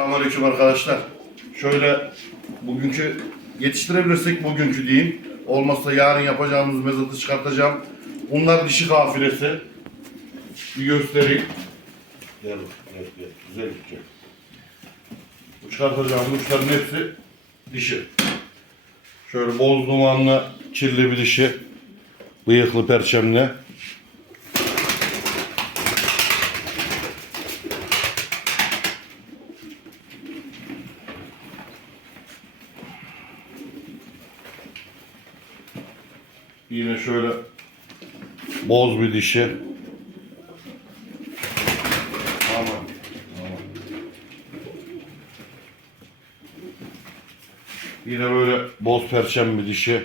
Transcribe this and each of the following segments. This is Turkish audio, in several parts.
Selamünaleyküm arkadaşlar. Şöyle bugünkü yetiştirebilirsek bugünkü diyeyim. Olmazsa yarın yapacağımız mezatı çıkartacağım. Bunlar dişi kafilesi. Bir göstereyim. Gel bak, gel gel. Güzel gidecek. Bu çıkartacağım uçların hepsi dişi. Şöyle boz dumanlı kirli bir dişi. Bıyıklı perçemli. Yine şöyle boz bir dişi. Tamam. Yine böyle boz perçem bir dişi.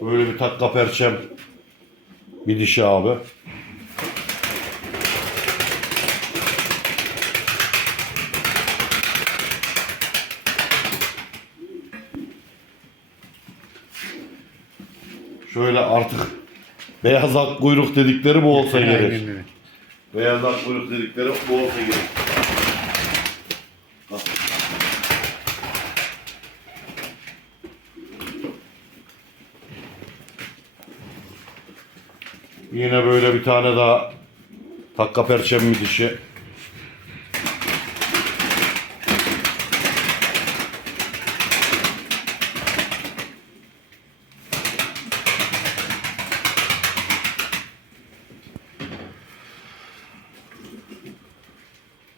Böyle bir takka perçem bir dişi abi. Şöyle artık beyaz ak kuyruk dedikleri bu olsa gerek. Aynen öyle. Beyaz ak kuyruk dedikleri bu olsa gerek. Bak. Yine böyle bir tane daha takka perçem bir dişi.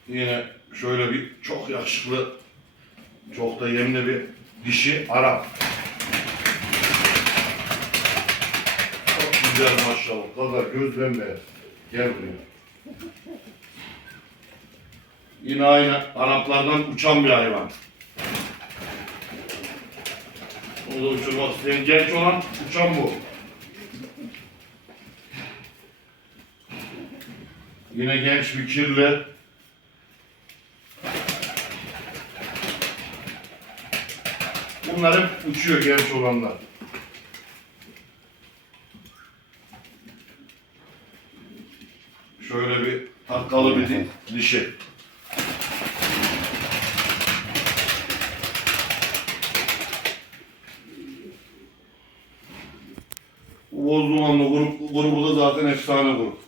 Yine şöyle bir çok yakışıklı, çok da yemli bir dişi Arap. Çok güzel maşallah. Kadar göz bembeyaz. Gel buraya. Yine aynı Araplardan uçan bir hayvan. Onu da uçurmak isteyen genç olan uçan bu. Yine genç bir kirli. Bunlar hep uçuyor genç olanlar. Şöyle bir takkalı bir di- dişi. Bu boz dumanlı grup, grubu da zaten efsane grup.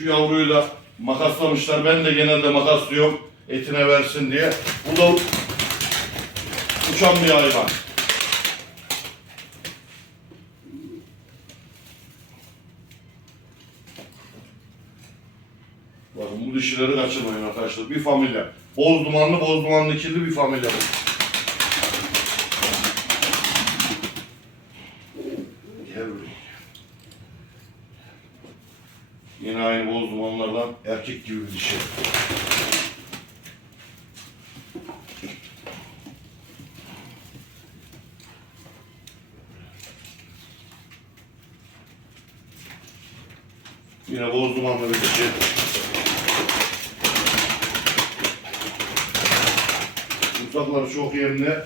Şu yavruyu da makaslamışlar. Ben de genelde makaslıyorum etine versin diye. Bu da uçan bir hayvan. Bakın bu dişileri kaçırmayın arkadaşlar. Bir familya. Boz dumanlı, boz dumanlı kirli bir familya bu buraya. Yine aynı boz dumanlardan erkek gibi bir dişi. Yine boz dumanlı bir dişi. Uçakları çok yemli.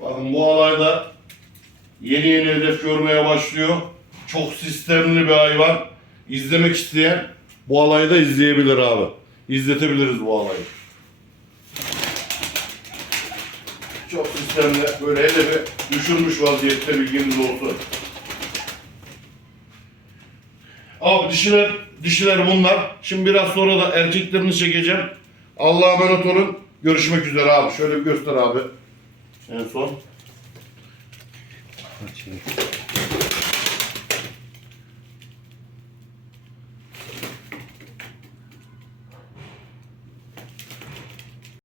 Bakın bu alayda yeni yeni hedef görmeye başlıyor. Çok sistemli bir hayvan. İzlemek isteyen bu alayı da izleyebilir abi. İzletebiliriz bu alayı. Çok sistemli. Böyle hedefi düşürmüş vaziyette bilginiz olsun. Abi dişiler, dişiler bunlar. Şimdi biraz sonra da erkeklerini çekeceğim. Allah'a emanet olun. Görüşmek üzere abi. Şöyle bir göster abi. En son. Açayım.